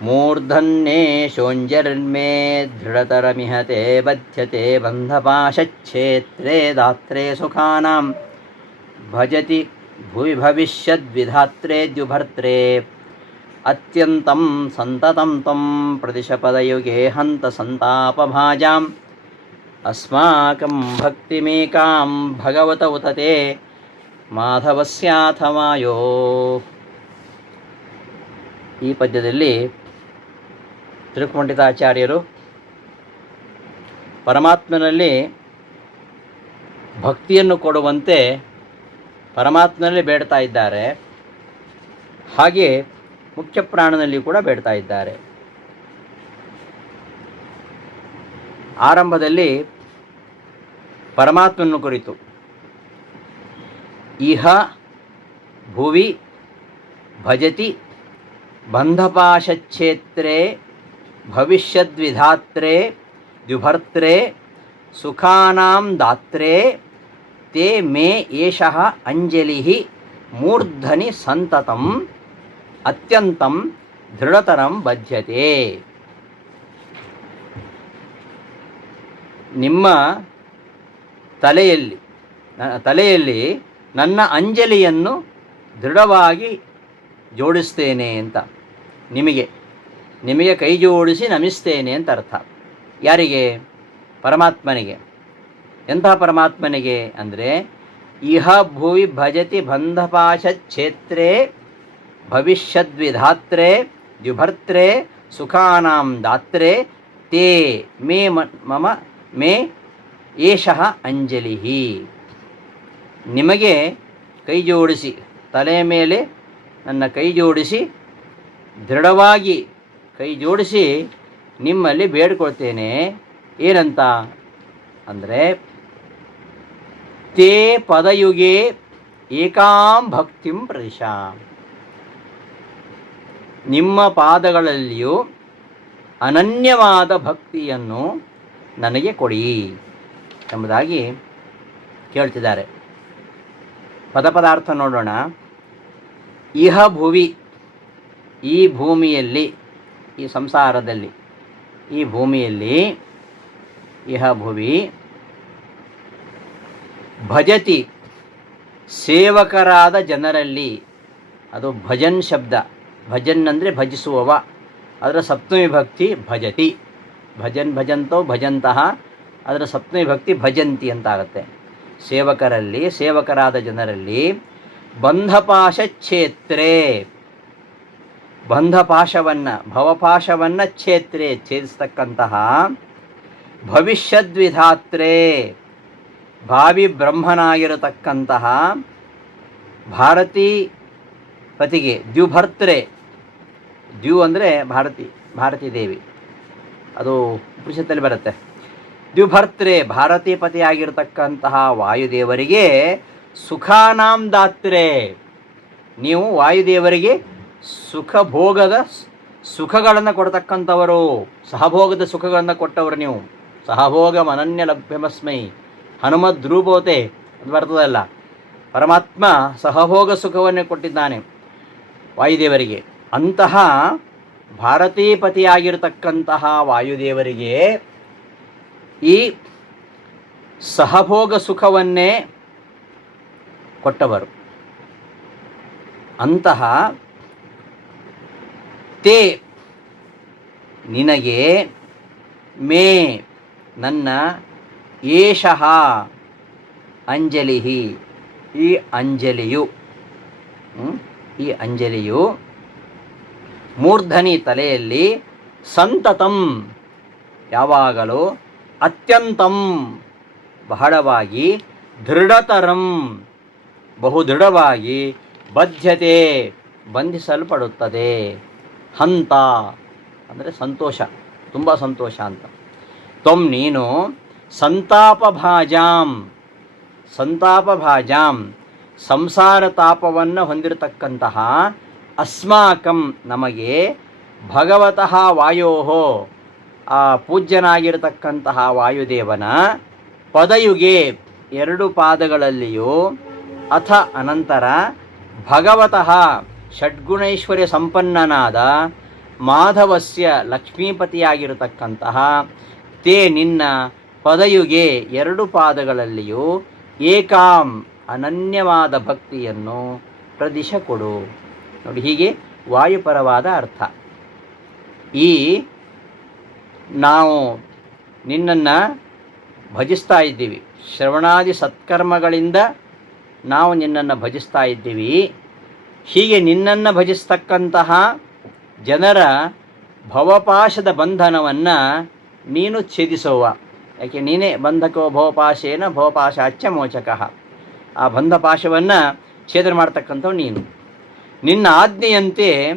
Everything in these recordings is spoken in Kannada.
ಮೂರ್ಧನ್ಯೇ ಶೋಂಜರ್ಮೇ ದೃಢತರಮಿಹತೆ ಬಧ್ಯತೆ ಬಂಧಪಾಶಚ್ಛೇತ್ರೇ ದಾತ್ರೆ ಸುಖಾನಾಂ ಭಜತಿ ಭುವಿ ಭವಿಷ್ಯದ್ವಿಧಾತ್ರೆ ದ್ಯುಭರ್ತ್ರೆ ಅತ್ಯಂತಂ ಸಂತತಂ ತ್ವಂ ಪ್ರದಿಶಪದಯುಗೆ ಹಂತ ಸಂತಾಪಭಾಜಾಂ ಅಸ್ಮಾಕಂ ಭಕ್ತಿಮೇಕಾಂ ಭಗವತ ಉತತೆ ಮಾಧವಸ್ಯಾಥ ಮಾಯೋ ಈ ಪದ್ಯದಲ್ಲಿ ತಿರುಪಂಡಿತಾಚಾರ್ಯರು ಪರಮಾತ್ಮನಲ್ಲಿ ಭಕ್ತಿಯನ್ನು ಕೊಡುವಂತೆ ಪರಮಾತ್ಮನಲ್ಲಿ ಬೇಡ್ತಾ ಇದ್ದಾರೆ. ಹಾಗೆ ಮುಖ್ಯ ಪ್ರಾಣನಲ್ಲಿ ಕೂಡ ಬೇಡ್ತಾ ಇದ್ದಾರೆ. ಆರಂಭದಲ್ಲಿ ಪರಮಾತ್ಮನ ಕುರಿತು, ಇಹ ಭುವಿ ಭಜತಿ ಬಂಧಪಾಶಚ್ಛೇತ್ರೇ ಭವಿಷ್ಯದ್ವಿಧಾತ್ರೆ, ದ್ವಿಭರ್ತ್ರೆ, ಸುಖಾನಾಂ ದಾತ್ರೆ, ತೇ ಮೇ ಏಷಃ ಅಂಜಲಿ ಮೂರ್ಧನಿ ಸಂತತಂ, ಅತ್ಯಂತಂ ದೃಢತರಂ ಬದ್ಧತೆ ನಿಮ್ಮ ತಲೆಯಲ್ಲಿ ತಲೆಯಲ್ಲಿ ನನ್ನ ಅಂಜಲಿಯನ್ನು ದೃಢವಾಗಿ ಜೋಡಿಸ್ತೇನೆ ಅಂತ ನಿಮಗೆ ನಿಮಗೆ ಕೈ ಜೋಡಿಸಿ ನಮಿಸ್ತೇನೆ ಅಂತ ಅರ್ಥ. ಯಾರಿಗೆ? ಪರಮಾತ್ಮನಿಗೆ. ಎಂತಹ ಪರಮಾತ್ಮನಿಗೆ ಅಂದರೆ, ಇಹ ಭೂವಿ ಭಜತಿ ಬಂಧಪಾಶ ಕ್ಷೇತ್ರೇ ಭವಿಷ್ಯದ್ವಿಧಾತ್ರೆ, ದ್ವಿಭರ್ತ್ರೆ, ಸುಖಾನಾಂ ದಾತ್ರೆ, ತೇ ಮೇ ಮಮ ಮೇ ಏಷಃ ಅಂಜಲಿ ನಿಮಗೆ ಕೈ ಜೋಡಿಸಿ, ತಲೆಯ ಮೇಲೆ ನನ್ನ ಕೈ ಜೋಡಿಸಿ, ದೃಢವಾಗಿ ಕೈ ಜೋಡಿಸಿ ನಿಮ್ಮಲ್ಲಿ ಬೇಡ್ಕೊಳ್ತೇನೆ. ಏನಂತ? ಅಂದರೆ, ತೇ ಪದಯುಗೆ ಏಕಾಂ ಭಕ್ತಿಂ ಪ್ರದೇಶ ನಿಮ್ಮ ಪಾದಗಳಲ್ಲಿಯೂ ಅನನ್ಯವಾದ ಭಕ್ತಿಯನ್ನು ನನಗೆ ಕೊಡಿ ಎಂಬುದಾಗಿ ಕೇಳ್ತಿದ್ದಾರೆ. ಪದಪದಾರ್ಥ ನೋಡೋಣ. ಇಹ ಭುವಿ, ಈ ಭೂಮಿಯಲ್ಲಿ ಈ ಸಂಸಾರದಲ್ಲಿ, ಈ ಭೂಮಿಯಲ್ಲಿ, ಇಹ ಭುವಿ ಭಜತಿ ಸೇವಕರಾದ ಜನರಲ್ಲಿ, ಅದು ಭಜನ್ ಶಬ್ದ, ಭಜನ್ ಅಂದರೆ ಭಜಿಸುವವ, ಅದರ ಸಪ್ತಮಿ ಭಕ್ತಿ ಭಜತಿ, ಭಜನ್ ಭಜಂತೋ ಭಜಂತಹ ಅದರ ಸಪ್ತಮಿ ಭಕ್ತಿ ಭಜಂತಿ ಅಂತಾಗತ್ತೆ. ಸೇವಕರಲ್ಲಿ, ಸೇವಕರಾದ ಜನರಲ್ಲಿ ಬಂಧಪಾಶ ಛೇತ್ರೇ ಬಂಧಪಾಶವನ್ನು, ಭವಪಾಶವನ್ನು ಛೇತ್ರೆ, ಛೇದಿಸ್ತಕ್ಕಂತಹ ಭವಿಷ್ಯದ್ವಿಧಾತ್ರೆ, ಭಾವಿ ಬ್ರಹ್ಮನಾಗಿರತಕ್ಕಂತಹ ಭಾರತೀ ಪತಿಗೆ ದ್ಯುಭರ್ತ್ರೆ ದ್ಯು ಅಂದರೆ ಭಾರತಿ, ಭಾರತೀ ದೇವಿ. ಅದು ಉಪನಿಷತ್ತಲ್ಲಿ ಬರುತ್ತೆ. ದ್ಯುಭರ್ತ್ರೆ ಭಾರತೀ ಪತಿಯಾಗಿರ್ತಕ್ಕಂತಹ ವಾಯುದೇವರಿಗೆ ಸುಖಾನಾಂ ದಾತ್ರೆ ನೀವು ವಾಯುದೇವರಿಗೆ ಸುಖ ಭೋಗದ ಸುಖಗಳನ್ನು ಕೊಡ್ತಕ್ಕಂಥವರು. ಸಹಭೋಗದ ಸುಖಗಳನ್ನು ಕೊಟ್ಟವರು ನೀವು. ಸಹಭೋಗ ಅನನ್ಯ ಲಭ್ಯಮಸ್ಮೈ. ಹನುಮದ್ ಧ್ರುಬೋತೆ ಅದು ಬರ್ತದಲ್ಲ. ಪರಮಾತ್ಮ ಸಹಭೋಗ ಸುಖವನ್ನೇ ಕೊಟ್ಟಿದ್ದಾನೆ ವಾಯುದೇವರಿಗೆ. ಅಂತಹ ಭಾರತೀಪತಿಯಾಗಿರತಕ್ಕಂತಹ ವಾಯುದೇವರಿಗೆ ಈ ಸಹಭೋಗ ಸುಖವನ್ನೇ ಕೊಟ್ಟವರು. ಅಂತಹ ತೇ ನಿನಗೆ ಮೇ ನನ್ನ ಏಷಃ ಅಂಜಲಿ ಈ ಅಂಜಲಿಯು ಈ ಅಂಜಲಿಯು ಮೂರ್ಧನಿ ತಲೆಯಲ್ಲಿ ಸಂತತಂ, ಯಾವಾಗಲೂ ಅತ್ಯಂತಂ, ಬಹಳವಾಗಿ ದೃಢತರಂ, ಬಹುದೃಢವಾಗಿ ಬದ್ಧತೆ ಬಂಧಿಸಲ್ಪಡುತ್ತದೆ. ಹಂತ ಅಂದರೆ ಸಂತೋಷ, ತುಂಬ ಸಂತೋಷ ಅಂತ. ತ್ವಂ ನೀನು ಸಂತಾಪ ಭಾಜಾಂ ಸಂತಾಪ ಭಾಜಾಂ ಸಂಸಾರ ತಾಪವನ್ನು ಹೊಂದಿರತಕ್ಕಂತಹ ಅಸ್ಮಾಕಂ ನಮಗೆ ಭಗವತಃ ವಾಯೋ ಆ ಪೂಜ್ಯನಾಗಿರತಕ್ಕಂತಹ ವಾಯುದೇವನ ಪದಯುಗೆ ಎರಡು ಪಾದಗಳಲ್ಲಿಯೂ ಅಥ ಅನಂತರ ಭಗವತಃ ಷಡ್ಗುಣೈಶ್ವರ್ಯ ಸಂಪನ್ನನಾದ ಮಾಧವಸ್ಯ ಲಕ್ಷ್ಮೀಪತಿಯಾಗಿರತಕ್ಕಂತಹ ತೇ ನಿನ್ನ ಪದಯುಗೆ ಎರಡು ಪಾದಗಳಲ್ಲಿಯೂ ಏಕಾಂ ಅನನ್ಯವಾದ ಭಕ್ತಿಯನ್ನು ಪ್ರದಿಶ ಕೊಡು. ನೋಡಿ, ಹೀಗೆ ವಾಯುಪರವಾದ ಅರ್ಥ. ಈ ನಾವು ನಿನ್ನನ್ನು ಭಜಿಸ್ತಾ ಇದ್ದೀವಿ. ಶ್ರವಣಾದಿ ಸತ್ಕರ್ಮಗಳಿಂದ ನಾವು ನಿನ್ನನ್ನು ಭಜಿಸ್ತಾ ಇದ್ದೀವಿ. ಹೀಗೆ ನಿನ್ನನ್ನು ಭಜಿಸ್ತಕ್ಕಂತಹ ಜನರ ಭವಪಾಶದ ಬಂಧನವನ್ನು ನೀನು ಛೇದಿಸುವ. ಯಾಕೆ ನೀನೇ ಬಂಧಕೋ ಭವಪಾಶೇನ ಭವಪಾಶಾಚ್ಯ ಮೋಚಕಃ. ಆ ಬಂಧಪಾಶವನ್ನು ಛೇದನ ಮಾಡ್ತಕ್ಕಂಥವು ನೀನು. ನಿನ್ನ ಆಜ್ಞೆಯಂತೆ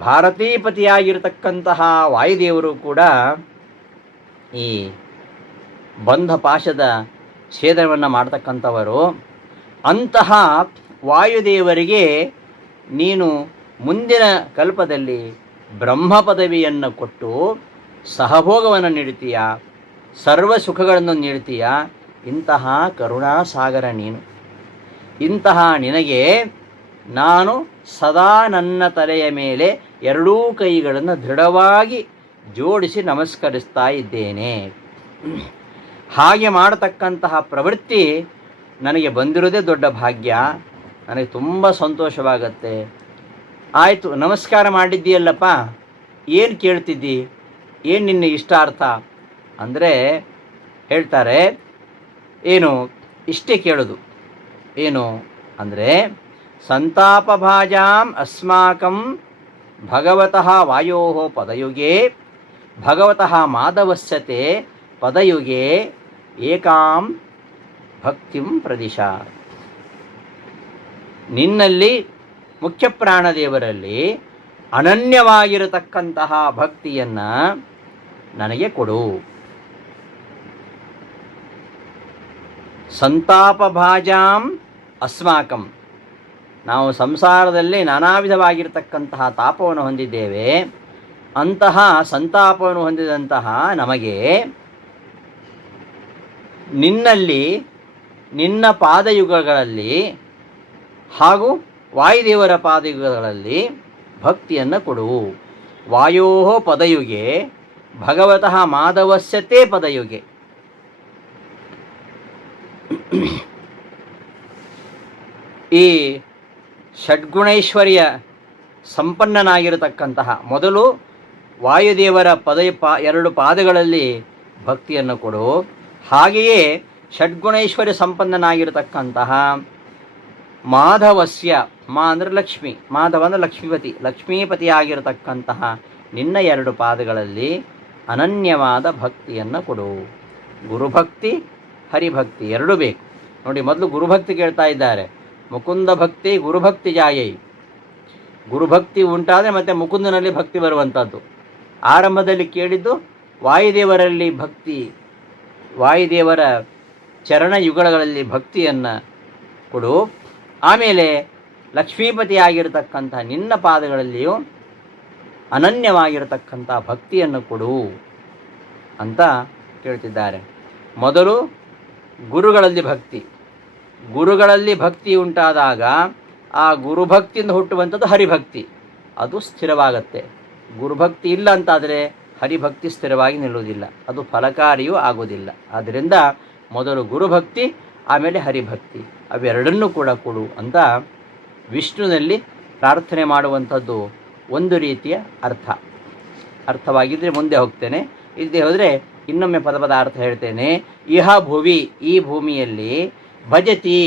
ಭಾರತೀಪತಿಯಾಗಿರತಕ್ಕಂತಹ ವಾಯುದೇವರು ಕೂಡ ಈ ಬಂಧಪಾಶದ ಛೇದನವನ್ನು ಮಾಡ್ತಕ್ಕಂಥವರು. ಅಂತಹ ವಾಯುದೇವರಿಗೆ ನೀನು ಮುಂದಿನ ಕಲ್ಪದಲ್ಲಿ ಬ್ರಹ್ಮ ಪದವಿಯನ್ನು ಕೊಟ್ಟು ಸಹಭೋಗವನ್ನು ನೀಡ್ತೀಯ ಸರ್ವ ಸುಖಗಳನ್ನು ನೀಡ್ತೀಯ ಇಂತಹ ಕರುಣಾಸಾಗರ ನೀನು. ಇಂತಹ ನಿನಗೆ ನಾನು ಸದಾ ನನ್ನ ತಲೆಯ ಮೇಲೆ ಎರಡೂ ಕೈಗಳನ್ನು ದೃಢವಾಗಿ ಜೋಡಿಸಿ ನಮಸ್ಕರಿಸ್ತಾ ಇದ್ದೇನೆ. ಹಾಗೆ ಮಾಡತಕ್ಕಂತಹ ಪ್ರವೃತ್ತಿ ನನಗೆ ಬಂದಿರೋದೇ ದೊಡ್ಡ ಭಾಗ್ಯ. ನನಗೆ ತುಂಬ ಸಂತೋಷವಾಗತ್ತೆ. ಆಯಿತು, ನಮಸ್ಕಾರ ಮಾಡಿದ್ದೀಯಲ್ಲಪ್ಪ? ಏನು ಕೇಳ್ತಿದ್ದಿ? ಏನು ನಿನ್ನ ಇಷ್ಟಾರ್ಥ? ಅಂದರೆ ಹೇಳ್ತಾರೆ, ಏನು, ಇಷ್ಟೇ ಕೇಳೋದು. ಏನು ಅಂದರೆ, ಸಂತಾಪಭಾಜಾಂ ಅಸ್ಮಾಕಂ ಭಗವತಃ ವಾಯೋ ಪದಯುಗೆ, ಭಗವತಃ ಮಾಧವಸ್ಯತೆ ಪದಯುಗೆ ಏಕಾಂ ಭಕ್ತಿಂ ಪ್ರದಿಶ ನಿನ್ನಲ್ಲಿ ಮುಖ್ಯ ಪ್ರಾಣದೇವರಲ್ಲಿ ಅನನ್ಯವಾಗಿರತಕ್ಕಂತಹ ಭಕ್ತಿಯನ್ನು ನನಗೆ ಕೊಡು. ಸಂತಾಪಭಾಜಾಂ ಅಸ್ಮಾಕಂ. ನಾವು ಸಂಸಾರದಲ್ಲಿ ನಾನಾ ವಿಧವಾಗಿರತಕ್ಕಂತಹ ತಾಪವನ್ನು ಹೊಂದಿದ್ದೇವೆ. ಅಂತಹ ಸಂತಾಪವನ್ನು ಹೊಂದಿದಂತಹ ನಮಗೆ ನಿನ್ನಲ್ಲಿ ನಿನ್ನ ಪಾದಯುಗಗಳಲ್ಲಿ ಹಾಗೂ ವಾಯುದೇವರ ಪಾದಯುಗಗಳಲ್ಲಿ ಭಕ್ತಿಯನ್ನು ಕೊಡುವು. ವಾಯೋ ಪದಯುಗೆ, ಭಗವತಃ ಮಾಧವಸ್ಯತೆ ಪದಯುಗೆ. ಈ ಷಡ್ಗುಣೈಶ್ವರ್ಯ ಸಂಪನ್ನನಾಗಿರತಕ್ಕಂತಹ ಮೊದಲು ವಾಯುದೇವರ ಪದ, ಪಾ, ಎರಡು ಪಾದಗಳಲ್ಲಿ ಭಕ್ತಿಯನ್ನು ಕೊಡು. ಹಾಗೆಯೇ ಷಡ್ಗುಣೈಶ್ವರ್ಯ ಸಂಪನ್ನನಾಗಿರತಕ್ಕಂತಹ ಮಾಧವಸ್ಯ, ಮಾ ಅಂದರೆ ಲಕ್ಷ್ಮಿ, ಮಾಧವ ಅಂದರೆ ಲಕ್ಷ್ಮೀಪತಿ, ಲಕ್ಷ್ಮೀಪತಿಯಾಗಿರತಕ್ಕಂತಹ ನಿನ್ನ ಎರಡು ಪಾದಗಳಲ್ಲಿ ಅನನ್ಯವಾದ ಭಕ್ತಿಯನ್ನು ಕೊಡು. ಗುರುಭಕ್ತಿ, ಹರಿಭಕ್ತಿ ಎರಡೂ ಬೇಕು. ನೋಡಿ, ಮೊದಲು ಗುರುಭಕ್ತಿ ಕೇಳ್ತಾ ಇದ್ದಾರೆ. ಮುಕುಂದ ಭಕ್ತಿ, ಗುರುಭಕ್ತಿ ಜಾಯೈ. ಗುರುಭಕ್ತಿ ಉಂಟಾದರೆ ಮತ್ತೆ ಮುಕುಂದನಲ್ಲಿ ಭಕ್ತಿ ಬರುವಂಥದ್ದು ಆರಂಭದಲ್ಲಿ ಕೇಳಿದ್ದು ವಾಯುದೇವರಲ್ಲಿ ಭಕ್ತಿ, ವಾಯುದೇವರ ಚರಣ ಯುಗಳಗಳಲ್ಲಿ ಭಕ್ತಿಯನ್ನು ಕೊಡು. ಆಮೇಲೆ ಲಕ್ಷ್ಮೀಪತಿ ಆಗಿರತಕ್ಕಂಥ ನಿನ್ನ ಪಾದಗಳಲ್ಲಿಯೂ ಅನನ್ಯವಾಗಿರತಕ್ಕಂಥ ಭಕ್ತಿಯನ್ನು ಕೊಡು ಅಂತ ಕೇಳ್ತಿದ್ದಾರೆ. ಮೊದಲು ಗುರುಗಳಲ್ಲಿ ಭಕ್ತಿ. ಗುರುಗಳಲ್ಲಿ ಭಕ್ತಿ ಉಂಟಾದಾಗ ಆ ಗುರುಭಕ್ತಿಯಿಂದ ಹುಟ್ಟುವಂಥದ್ದು ಹರಿಭಕ್ತಿ. ಅದು ಸ್ಥಿರವಾಗತ್ತೆ. ಗುರುಭಕ್ತಿ ಇಲ್ಲ ಅಂತಾದರೆ ಹರಿಭಕ್ತಿ ಸ್ಥಿರವಾಗಿ ನಿಲ್ಲುವುದಿಲ್ಲ. ಅದು ಫಲಕಾರಿಯೂ ಆಗುವುದಿಲ್ಲ. ಆದ್ದರಿಂದ ಮೊದಲು ಗುರುಭಕ್ತಿ ಆಮೇಲೆ ಹರಿಭಕ್ತಿ. ಅವೆರಡನ್ನೂ ಕೂಡ ಕೊಡು ಅಂತ ವಿಷ್ಣುನಲ್ಲಿ ಪ್ರಾರ್ಥನೆ ಮಾಡುವಂಥದ್ದು ಒಂದು ರೀತಿಯ ಅರ್ಥ. ಅರ್ಥವಾಗಿದ್ದರೆ ಮುಂದೆ ಹೋಗ್ತೇನೆ. ಇಲ್ಲದೆ ಹೋದರೆ ಇನ್ನೊಮ್ಮೆ ಪದ ಪದ ಅರ್ಥ ಹೇಳ್ತೇನೆ. ಇಹ ಭುವಿ, ಈ ಭೂಮಿಯಲ್ಲಿ ಭಜತಿ,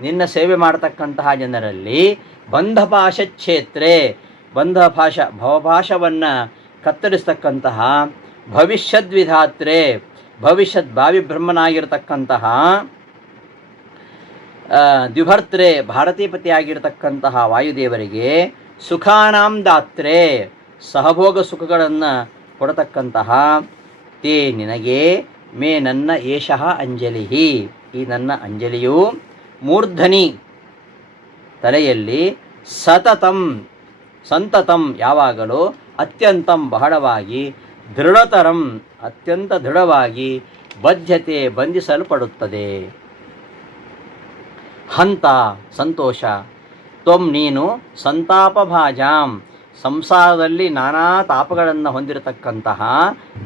ನಿನ್ನ ಸೇವೆ ಮಾಡತಕ್ಕಂತಹ ಜನರಲ್ಲಿ ಬಂಧಭಾಷ ಕ್ಷೇತ್ರೆ ಬಂಧಭಾಷ ಭವಭಾಷವನ್ನು ಕತ್ತರಿಸ್ತಕ್ಕಂತಹ ಭವಿಷ್ಯದ್ವಿಧಾತ್ರೆ ಭವಿಷ್ಯದ್ ಭಾವಿ ಬ್ರಹ್ಮನಾಗಿರ್ತಕ್ಕಂತಹ ದ್ವಿಭರ್ತ್ರೆ ಭಾರತೀಪತಿಯಾಗಿರ್ತಕ್ಕಂತಹ ವಾಯುದೇವರಿಗೆ ಸುಖಾನಾಂ ದಾತ್ರೆ, ಸಹಭೋಗ ಸುಖಗಳನ್ನು ಕೊಡತಕ್ಕಂತಹ, ತೇ ನಿನಗೆ ಮೇ ನನ್ನ ಏಷಃ ಅಂಜಲಿ ಈ ನನ್ನ ಅಂಜಲಿಯು ಮೂರ್ಧನಿ ತಲೆಯಲ್ಲಿ ಸತತಂ, ಸಂತತಂ ಯಾವಾಗಲೂ ಅತ್ಯಂತಂ ಬಹಳವಾಗಿ, ದೃಢತರಂ ಅತ್ಯಂತ ದೃಢವಾಗಿ ಬದ್ಧತೆ ಬಂಧಿಸಲ್ಪಡುತ್ತದೆ. ಹಂತ, ಸಂತೋಷ. ತ್ವಂ ನೀನು ಸಂತಾಪಭಾಜಾಂ. ಸಂಸಾರದಲ್ಲಿ ನಾನಾ ತಾಪಗಳನ್ನು ಹೊಂದಿರತಕ್ಕಂತಹ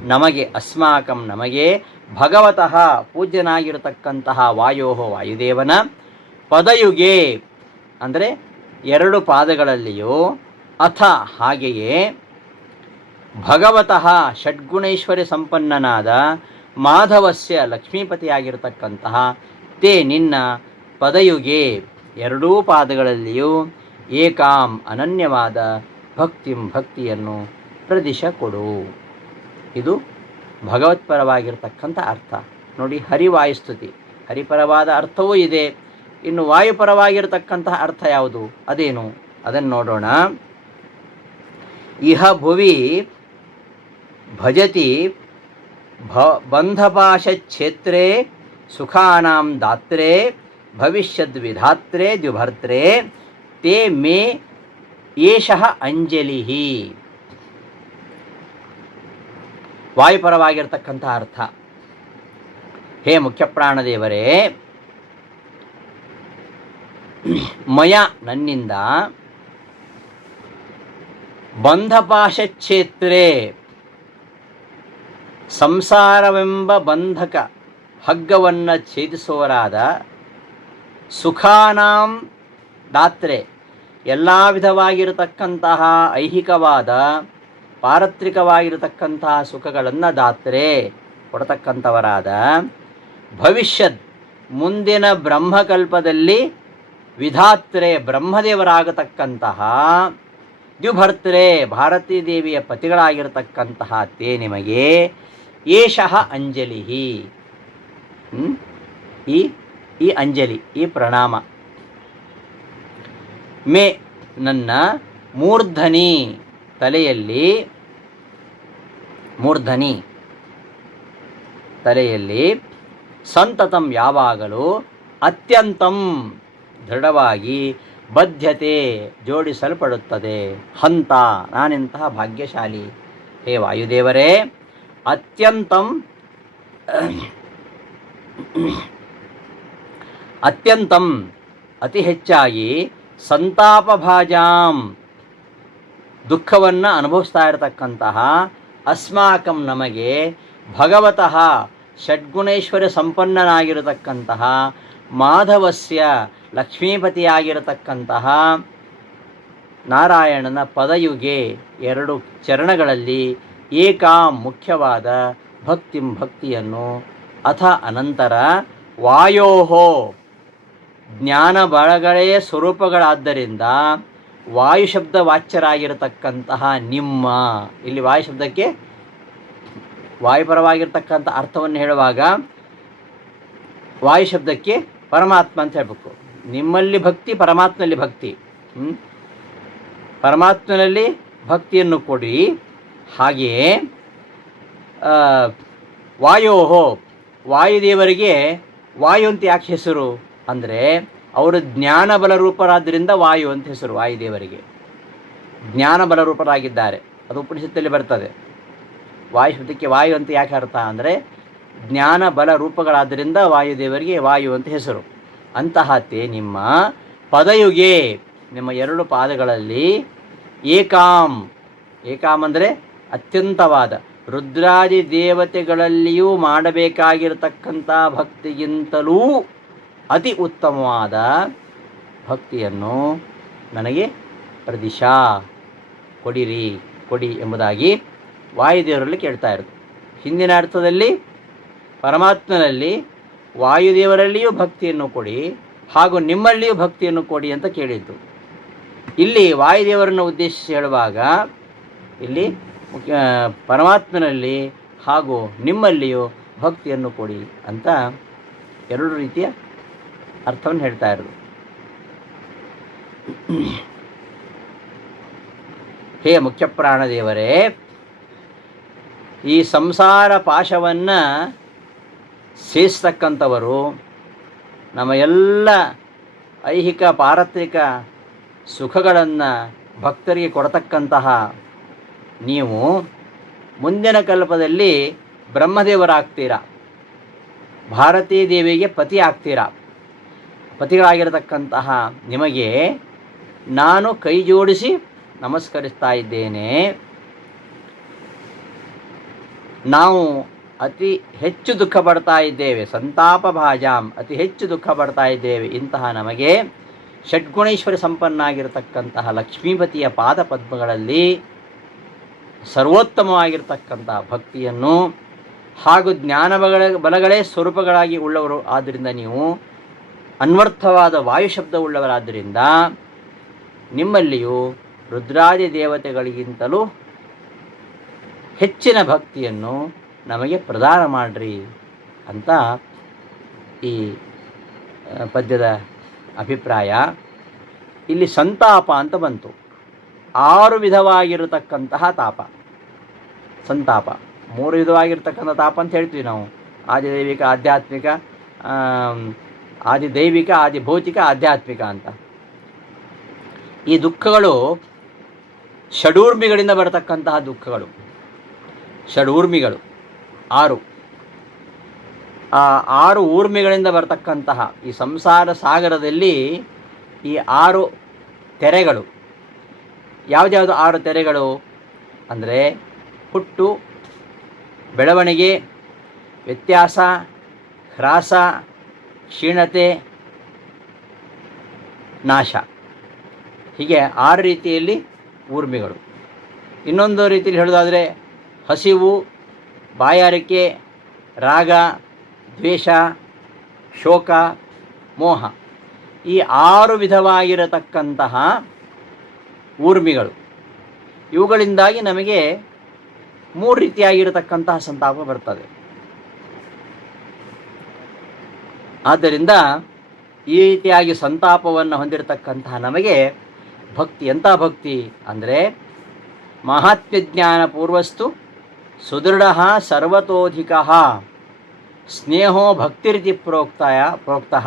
ನಮಗೆ, ಅಸ್ಮಾಕಂ ನಮಗೆ, ಭಗವತಃ ಪೂಜ್ಯನಾಗಿರತಕ್ಕಂತಹ ವಾಯೋ ವಾಯುದೇವನ ಪದಯುಗೆ, ಅಂದರೆ ಎರಡು ಪಾದಗಳಲ್ಲಿಯೋ, ಅಥ ಹಾಗೆಯೇ ಭಗವತಃ ಷಡ್ಗುಣೇಶ್ವರಿ ಸಂಪನ್ನನಾದ ಮಾಧವಸ್ಯ ಲಕ್ಷ್ಮೀಪತಿಯಾಗಿರತಕ್ಕಂತಹ, ತೇ ನಿನ್ನ ಪದಯುಗೆ ಎರಡೂ ಪಾದಗಳಲ್ಲಿಯೂ ಏಕಾಂ ಅನನ್ಯವಾದ ಭಕ್ತಿಂ ಭಕ್ತಿಯನ್ನು ಪ್ರದಿಶ ಕೊಡು. ಇದು ಭಗವತ್ಪರವಾಗಿರ್ತಕ್ಕಂಥ ಅರ್ಥ. ನೋಡಿ ಹರಿವಾಯುಸ್ತುತಿ ಹರಿಪರವಾದ ಅರ್ಥವೂ ಇದೆ. ಇನ್ನು ವಾಯುಪರವಾಗಿರತಕ್ಕಂತಹ ಅರ್ಥ ಯಾವುದು? ಅದೇನು? ಅದನ್ನು ನೋಡೋಣ. ಇಹ ಭುವಿ ಭಜತಿ ಭ ಬಂಧಪಾಶಚ್ಛೇತ್ರೇ ಸುಖಾನಾಂ ದಾತ್ರೆ ಭವಿಷ್ಯದ್ವಿಧಾತ್ರೆ ದ್ವಿಭರ್ತ್ರೆ ತೇ ಮೇ ಏಷ ಅಂಜಲಿ ವಾಯುಪರವಾಗಿರ್ತಕ್ಕಂಥ ಅರ್ಥ. ಹೇ ಮುಖ್ಯಪ್ರಾಣದೇವರೇ, ಮಯ ನನ್ನಿಂದ ಬಂಧಪಾಶಕ್ಷೇತ್ರೆ ಸಂಸಾರವೆಂಬ ಬಂಧಕ ಹಗ್ಗವನ್ನು ಛೇದಿಸುವರಾದ ಸುಖಾನಾಂ ದಾತ್ರೆ ಎಲ್ಲ ವಿಧವಾಗಿರತಕ್ಕಂತಹ ಐಹಿಕವಾದ, ಪಾರತ್ರಿಕವಾಗಿರತಕ್ಕಂತಹ ಸುಖಗಳನ್ನು ದಾತ್ರೆ, ಕೊಡತಕ್ಕಂಥವರಾದ ಭವಿಷ್ಯದ್, ಮುಂದಿನ ಬ್ರಹ್ಮಕಲ್ಪದಲ್ಲಿ ವಿಧಾತ್ರೆ ಬ್ರಹ್ಮದೇವರಾಗತಕ್ಕಂತಹ ದ್ಯುಭರ್ತ್ರೆ ಭಾರತೀ ದೇವಿಯ ಪತಿಗಳಾಗಿರತಕ್ಕಂತಹ ತೇ ನಿಮಗೆ ಏಷಃ ಅಂಜಲಿ? ಈ ಈ ಅಂಜಲಿ, ಈ ಪ್ರಣಾಮ. ಮೇ ನನ್ನ ಮೂರ್ಧನಿ ತಲೆಯಲ್ಲಿ ಮೂರ್ಧನಿ ತಲೆಯಲ್ಲಿ ಸಂತತಂ ಯಾವಾಗಲೂ ಅತ್ಯಂತಂ ದೃಢವಾಗಿ ಬದ್ಧತೆ ಜೋಡಿಸಲ್ಪಡುತ್ತದೆ. ಹಂತ. ನಾನೆಂತಹ ಭಾಗ್ಯಶಾಲಿ. ಹೇ ವಾಯುದೇವರೇ, ಅತ್ಯಂತಂ ಅತ್ಯಂತಂ ಅತಿ ಹೆಚ್ಚಾಗಿ ಸಂತಾಪಭಾಜಾಂ. ದುಃಖವನ್ನು ಅನುಭವಿಸ್ತಾ ಇರತಕ್ಕಂತಹ ಅಸ್ಮಾಕಂ ನಮಗೆ ಭಗವತಃ ಷಡ್ಗುಣೇಶ್ವರ ಸಂಪನ್ನನಾಗಿರತಕ್ಕಂತಹ ಮಾಧವಸ್ಯ ಲಕ್ಷ್ಮೀಪತಿಯಾಗಿರತಕ್ಕಂತಹ ನಾರಾಯಣನ ಪದಯುಗೆ ಎರಡು ಚರಣಗಳಲ್ಲಿ ಏಕಾ ಮುಖ್ಯವಾದ ಭಕ್ತಿಂ ಭಕ್ತಿಯನ್ನು ಅಥ ಅನಂತರ ವಾಯೋಹೋ ಜ್ಞಾನ ಬಳಗಳೇ ಸ್ವರೂಪಗಳಾದ್ದರಿಂದ ವಾಯು ಶಬ್ದ ವಾಚ್ಯರಾಗಿರತಕ್ಕಂತಹ ನಿಮ್ಮ, ಇಲ್ಲಿ ವಾಯು ಶಬ್ದಕ್ಕೆ ವಾಯುಪರವಾಗಿರ್ತಕ್ಕಂಥ ಅರ್ಥವನ್ನು ಹೇಳುವಾಗ ವಾಯು ಶಬ್ದಕ್ಕೆ ಪರಮಾತ್ಮ ಅಂತ ಹೇಳಬೇಕು. ನಿಮ್ಮಲ್ಲಿ ಭಕ್ತಿ, ಪರಮಾತ್ಮನಲ್ಲಿ ಭಕ್ತಿ? ಪರಮಾತ್ಮನಲ್ಲಿ ಭಕ್ತಿಯನ್ನು ಕೊಡಿ. ಹಾಗೆಯೇ ವಾಯೋಹೋ, ವಾಯುದೇವರಿಗೆ ವಾಯು ಅಂತ ಯಾಕೆ ಹೆಸರು? ಅಂದರೆ ಅವರು ಜ್ಞಾನ ಬಲರೂಪರಾದ್ದರಿಂದ ವಾಯು ಅಂತ ಹೆಸರು ವಾಯುದೇವರಿಗೆ ಜ್ಞಾನ ಬಲರೂಪರಾಗಿದ್ದಾರೆ. ಅದು ಉಪನಿಷತ್ತಲ್ಲಿ ಬರ್ತದೆ. ವಾಯು ಶಬ್ದಕ್ಕೆ ವಾಯು ಅಂತ ಯಾಕೆ ಅರ್ಥ ಅಂದರೆ ಜ್ಞಾನ ಬಲ ರೂಪಗಳಾದ್ದರಿಂದ ವಾಯುದೇವರಿಗೆ ವಾಯು ಅಂತ ಹೆಸರು. ಅಂತಹ ತೇ ನಿಮ್ಮ ಪದಯುಗೆ, ನಿಮ್ಮ ಎರಡು ಪಾದಗಳಲ್ಲಿ ಏಕಾಂ. ಏಕಾಂ ಅಂದರೆ ಅತ್ಯಂತವಾದ. ರುದ್ರಾದಿ ದೇವತೆಗಳಲ್ಲಿಯೂ ಮಾಡಬೇಕಾಗಿರತಕ್ಕಂಥ ಭಕ್ತಿಗಿಂತಲೂ ಅತಿ ಉತ್ತಮವಾದ ಭಕ್ತಿಯನ್ನು ನನಗೆ ಪ್ರದಿಶಾ. ಕೊಡಿರಿ, ಕೊಡಿ ಎಂಬುದಾಗಿ ವಾಯುದೇವರಲ್ಲಿ ಕೇಳ್ತಾ ಇರೋದು. ಹಿಂದಿನ ಅರ್ಥದಲ್ಲಿ, ಪರಮಾತ್ಮನಲ್ಲಿ ವಾಯುದೇವರಲ್ಲಿಯೂ ಭಕ್ತಿಯನ್ನು ಕೊಡಿ ಹಾಗೂ ನಿಮ್ಮಲ್ಲಿಯೂ ಭಕ್ತಿಯನ್ನು ಕೊಡಿ ಅಂತ ಕೇಳಿದ್ದು. ಇಲ್ಲಿ ವಾಯುದೇವರನ್ನು ಉದ್ದೇಶಿಸಿ ಹೇಳುವಾಗ, ಇಲ್ಲಿ ಪರಮಾತ್ಮನಲ್ಲಿ ಹಾಗೂ ನಿಮ್ಮಲ್ಲಿಯೂ ಭಕ್ತಿಯನ್ನು ಕೊಡಿ ಅಂತ ಎರಡು ರೀತಿಯ ಅರ್ಥವನ್ನು ಹೇಳ್ತಾ ಇರೋದು. ಹೇ ಮುಖ್ಯಪ್ರಾಣದೇವರೇ ಈ ಸಂಸಾರ ಪಾಶವನ್ನು ಸೇರಿಸ್ತಕ್ಕಂಥವರು ನಮ್ಮ ಎಲ್ಲ ಐಹಿಕ, ಪಾರತ್ರಿಕ ಸುಖಗಳನ್ನು ಭಕ್ತರಿಗೆ ಕೊಡತಕ್ಕಂತಹ ನೀವು ಮುಂದಿನ ಕಲ್ಪದಲ್ಲಿ ಬ್ರಹ್ಮದೇವರಾಗ್ತೀರಾ? ಭಾರತೀ ದೇವಿಗೆ ಪತಿ ಆಗ್ತೀರಾ ಪತಿಗಳಾಗಿರತಕ್ಕಂತಹ ನಿಮಗೆ ನಾನು ಕೈ ಜೋಡಿಸಿ ನಮಸ್ಕರಿಸ್ತಾ ಇದ್ದೇನೆ. ನಾವು ಅತಿ ಹೆಚ್ಚು ದುಃಖ ಪಡ್ತಾ ಇದ್ದೇವೆ. ಸಂತಾಪ ಭಾಜಾಂ ಅತಿ ಹೆಚ್ಚು ದುಃಖ ಪಡ್ತಾ ಇದ್ದೇವೆ. ಇಂತಹ ನಮಗೆ ಷಡ್ಗುಣೇಶ್ವರಿ ಸಂಪನ್ನಾಗಿರತಕ್ಕಂತಹ ಲಕ್ಷ್ಮೀಪತಿಯ ಪಾದ ಪದ್ಮಗಳಲ್ಲಿ ಸರ್ವೋತ್ತಮವಾಗಿರ್ತಕ್ಕಂತಹ ಭಕ್ತಿಯನ್ನು ಹಾಗೂ ಜ್ಞಾನ ಬಲಗಳೇ ಸ್ವರೂಪಗಳಾಗಿ ಉಳ್ಳವರು. ಆದ್ದರಿಂದ ನೀವು ಅನ್ವರ್ಥವಾದ ವಾಯು ಶಬ್ದವುಳ್ಳವರಾದ್ದರಿಂದ ನಿಮ್ಮಲ್ಲಿಯೂ ರುದ್ರಾದಿ ದೇವತೆಗಳಿಗಿಂತಲೂ ಹೆಚ್ಚಿನ ಭಕ್ತಿಯನ್ನು ನಮಗೆ ಪ್ರದಾನ ಮಾಡಿರಿ ಅಂತ ಈ ಪದ್ಯದ ಅಭಿಪ್ರಾಯ. ಇಲ್ಲಿ ಸಂತಾಪ ಅಂತ ಬಂತು. ಆರು ವಿಧವಾಗಿರತಕ್ಕಂತಹ ತಾಪ. ಸಂತಾಪ. ಮೂರು ವಿಧವಾಗಿರ್ತಕ್ಕಂಥ ತಾಪ ಅಂತ ಹೇಳ್ತೀವಿ ನಾವು. ಆದಿದೈವಿಕ, ಆಧ್ಯಾತ್ಮಿಕ ಆಮ್, ಆದಿದೈವಿಕ ಆದಿ ಭೌತಿಕ ಆಧ್ಯಾತ್ಮಿಕ ಅಂತ. ಈ ದುಃಖಗಳು ಷಡೂರ್ಮಿಗಳಿಂದ ಬರತಕ್ಕಂತಹ ದುಃಖಗಳು. ಷಡೂರ್ಮಿಗಳು. ಆರು. ಆ ಆರು ಊರ್ಮಿಗಳಿಂದ ಬರತಕ್ಕಂತಹ ಈ ಸಂಸಾರ ಸಾಗರದಲ್ಲಿ ಈ ಆರು ತೆರೆಗಳು. ಯಾವುದ್ಯಾವುದು ಆರು ತೆರೆಗಳು? ಅಂದರೆ ಹುಟ್ಟು ಬೆಳವಣಿಗೆ ವ್ಯತ್ಯಾಸ ಹ್ರಾಸ ಕ್ಷೀಣತೆ, ನಾಶ. ಹೀಗೆ ಆರು ರೀತಿಯಲ್ಲಿ ಊರ್ಮಿಗಳು. ಇನ್ನೊಂದು ರೀತಿಯಲ್ಲಿ ಹೇಳೋದಾದರೆ ಹಸಿವು, ಬಾಯಾರಿಕೆ, ರಾಗ, ದ್ವೇಷ, ಶೋಕ, ಮೋಹ. ಈ ಆರು ವಿಧವಾಗಿರತಕ್ಕಂತಹ ಊರ್ಮಿಗಳು. ಇವುಗಳಿಂದಾಗಿ ನಮಗೆ ಮೂರು ರೀತಿಯಾಗಿರತಕ್ಕಂತಹ ಸಂತಾಪ ಬರ್ತದೆ. ಆದ್ದರಿಂದ ಈ ರೀತಿಯಾಗಿ ಸಂತಾಪವನ್ನು ಹೊಂದಿರತಕ್ಕಂತಹ ನಮಗೆ ಭಕ್ತಿ, ಎಂಥ ಭಕ್ತಿ ಅಂದರೆ ಮಹಾತ್ಮ್ಯ ಜ್ಞಾನ ಪೂರ್ವಸ್ತು ಸುದೃಢ ಸರ್ವತೋಧಿಕ ಸ್ನೇಹೋ ಭಕ್ತಿರಿತಿ ಪ್ರೋಕ್ತಾಯ, ಪ್ರೋಕ್ತಃ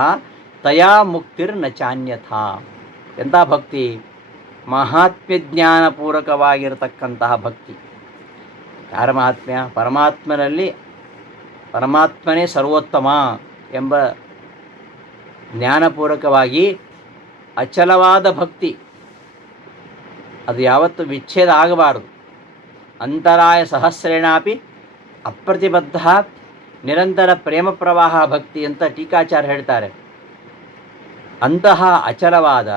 ತಯಾ ಮುಕ್ತಿರ್ನ ಚಾನ್ಯಥ. ಎಂಥ ಭಕ್ತಿ? ಮಹಾತ್ಮ್ಯ ಜ್ಞಾನಪೂರ್ವಕವಾಗಿರತಕ್ಕಂತಹ ಭಕ್ತಿ. ಯಾರ ಮಹಾತ್ಮ್ಯ? ಪರಮಾತ್ಮನಲ್ಲಿ, ಪರಮಾತ್ಮನೇ ಸರ್ವೋತ್ತಮ ಎಂಬ ಜ್ಞಾನಪೂರ್ವಕವಾಗಿ ಅಚಲವಾದ ಭಕ್ತಿ. ಅದು ಯಾವತ್ತು ವಿಚ್ಛೇದ ಆಗಬಾರದು. ಅಂತರಾಯ ಸಹಸ್ರೇಣಾಪಿ ಅಪ್ರತಿಬದ್ಧ ನಿರಂತರ ಪ್ರೇಮ ಪ್ರವಾಹ ಭಕ್ತಿ ಅಂತ ಟೀಕಾಚಾರ್ಯ ಹೇಳ್ತಾರೆ. ಅಂತಹ ಅಚಲವಾದ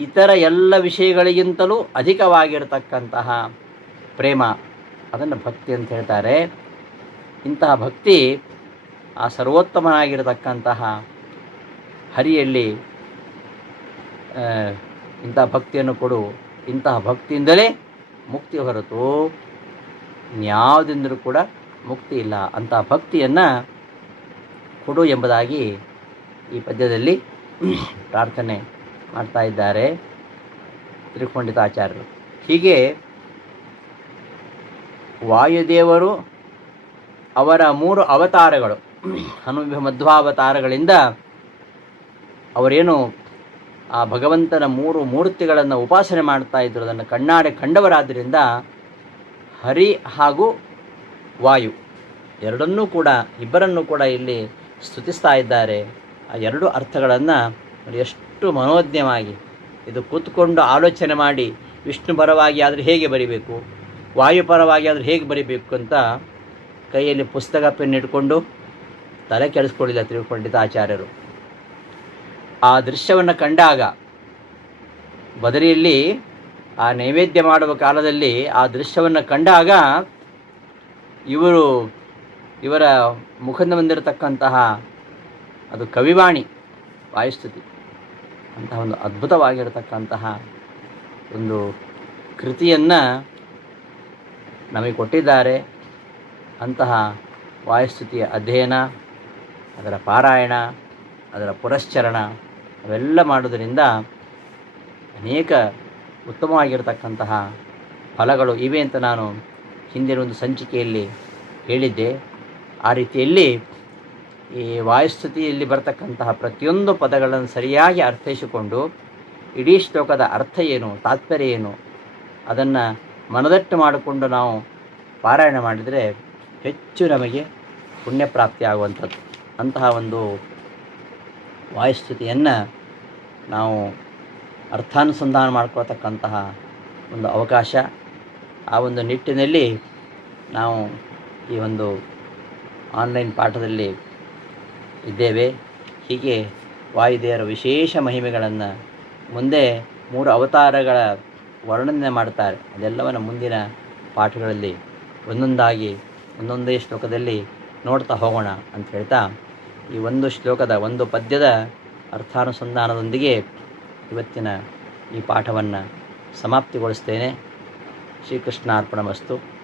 ಇತರ ಎಲ್ಲ ವಿಷಯಗಳಿಗಿಂತಲೂ ಅಧಿಕವಾಗಿರತಕ್ಕಂತಹ ಪ್ರೇಮ, ಅದನ್ನು ಭಕ್ತಿ ಅಂತ ಹೇಳ್ತಾರೆ. ಇಂತಹ ಭಕ್ತಿ ಆ ಸರ್ವೋತ್ತಮನಾಗಿರತಕ್ಕಂತಹ ಹರಿಯಲ್ಲಿ ಇಂಥ ಭಕ್ತಿಯನ್ನು ಕೊಡು. ಇಂತಹ ಭಕ್ತಿಯಿಂದಲೇ ಮುಕ್ತಿ ಹೊರತು ಯಾವುದಿಂದಲೂ ಕೂಡ ಮುಕ್ತಿ ಇಲ್ಲ. ಅಂತಹ ಭಕ್ತಿಯನ್ನು ಕೊಡು ಎಂಬುದಾಗಿ ಈ ಪದ್ಯದಲ್ಲಿ ಪ್ರಾರ್ಥನೆ ಮಾಡ್ತಾ ಇದ್ದಾರೆ ತ್ರಿಖಂಡಿತಾಚಾರ್ಯರು ಹೀಗೆ ವಾಯುದೇವರು ಅವರ ಮೂರು ಅವತಾರಗಳು ಹನುಮ ಮಧ್ವಾವತಾರಗಳಿಂದ ಅವರೇನು ಆ ಭಗವಂತನ ಮೂರು ಮೂರ್ತಿಗಳನ್ನು ಉಪಾಸನೆ ಮಾಡ್ತಾ ಇದ್ದರು ಅದನ್ನು ಕಣ್ಣಾಡೆ ಕಂಡವರಾದ್ದರಿಂದ ಹರಿ ಹಾಗೂ ವಾಯು ಎರಡನ್ನೂ ಕೂಡ, ಇಬ್ಬರನ್ನೂ ಕೂಡ ಇಲ್ಲಿ ಸ್ತುತಿಸ್ತಾ ಇದ್ದಾರೆ. ಆ ಎರಡು ಅರ್ಥಗಳನ್ನು ಎಷ್ಟು ಮನೋಜ್ಞವಾಗಿ ಇದು ಕೂತ್ಕೊಂಡು ಆಲೋಚನೆ ಮಾಡಿ, ವಿಷ್ಣು ಪರವಾಗಿ ಆದರೆ ಹೇಗೆ ಬರಿಬೇಕು ವಾಯುಪರವಾಗಿ ಆದರೆ ಹೇಗೆ ಬರಿಬೇಕು ಅಂತ ಕೈಯಲ್ಲಿ ಪುಸ್ತಕ, ಪೆನ್ ಇಟ್ಕೊಂಡು ತಲೆ ಕೆಡಿಸ್ಕೊಳ್ಳಿಲ್ಲ ತಿಳ್ಕೊಂಡಿದ್ದ ಆಚಾರ್ಯರು ಆ ದೃಶ್ಯವನ್ನು ಕಂಡಾಗ ಬದರಿಯಲ್ಲಿ ಆ ನೈವೇದ್ಯ ಮಾಡುವ ಕಾಲದಲ್ಲಿ ಆ ದೃಶ್ಯವನ್ನು ಕಂಡಾಗ ಇವರು, ಇವರ ಮುಖದ ಬಂದಿರತಕ್ಕಂತಹ ಅದು ಕವಿವಾಣಿ, ವಾಯುಸ್ತುತಿ, ಅಂತಹ ಒಂದು ಅದ್ಭುತವಾಗಿರತಕ್ಕಂತಹ ಒಂದು ಕೃತಿಯನ್ನು ನಮಗೆ ಕೊಟ್ಟಿದ್ದಾರೆ. ಅಂತಹ ವಾಯುಸ್ತುತಿಯ ಅಧ್ಯಯನ, ಅದರ ಪಾರಾಯಣ, ಅದರ ಪುರಶ್ಚರಣ ಅವೆಲ್ಲ ಮಾಡೋದರಿಂದ ಅನೇಕ ಉತ್ತಮವಾಗಿರತಕ್ಕಂತಹ ಫಲಗಳು ಇವೆ ಅಂತ ನಾನು ಹಿಂದಿನ ಒಂದು ಸಂಚಿಕೆಯಲ್ಲಿ ಹೇಳಿದ್ದೆ. ಆ ರೀತಿಯಲ್ಲಿ ಈ ವಾಯುಸ್ಥಿತಿಯಲ್ಲಿ ಬರತಕ್ಕಂತಹ ಪ್ರತಿಯೊಂದು ಪದಗಳನ್ನು ಸರಿಯಾಗಿ ಅರ್ಥೈಸಿಕೊಂಡು ಇಡೀ ಶ್ಲೋಕದ ಅರ್ಥ ಏನು, ತಾತ್ಪರ್ಯ ಏನು, ಅದನ್ನು ಮನದಟ್ಟು ಮಾಡಿಕೊಂಡು ನಾವು ಪಾರಾಯಣ ಮಾಡಿದರೆ ಹೆಚ್ಚು ನಮಗೆ ಪುಣ್ಯ ಪ್ರಾಪ್ತಿ ಆಗುವಂಥದ್ದು ಅಂತಹ ಒಂದು ವಾಯುಸ್ತುತಿಯನ್ನು ನಾವು ಅರ್ಥಾನುಸಂಧಾನ ಮಾಡ್ಕೊಳ್ತಕ್ಕಂತಹ ಒಂದು ಅವಕಾಶ. ಆ ಒಂದು ನಿಟ್ಟಿನಲ್ಲಿ ನಾವು ಈ ಒಂದು ಆನ್ಲೈನ್ ಪಾಠದಲ್ಲಿ ಇದ್ದೇವೆ. ಹೀಗೆ ವಾಯುದೇವರ ವಿಶೇಷ ಮಹಿಮೆಗಳನ್ನು ಮುಂದೆ ಮೂರು ಅವತಾರಗಳ ವರ್ಣನೆ ಮಾಡ್ತಾರೆ ಅದೆಲ್ಲವನ್ನು ಮುಂದಿನ ಪಾಠಗಳಲ್ಲಿ ಒಂದೊಂದಾಗಿ ಒಂದೊಂದೇ ಶ್ಲೋಕದಲ್ಲಿ ನೋಡ್ತಾ ಹೋಗೋಣ ಅಂತ ಹೇಳ್ತಾ ಈ ಒಂದು ಶ್ಲೋಕದ ಒಂದು ಪದ್ಯದ ಅರ್ಥಾನುಸಂಧಾನದೊಂದಿಗೆ ಇವತ್ತಿನ ಈ ಪಾಠವನ್ನು ಸಮಾಪ್ತಿಗೊಳಿಸ್ತೇನೆ. ಶ್ರೀಕೃಷ್ಣಾರ್ಪಣ ವಸ್ತು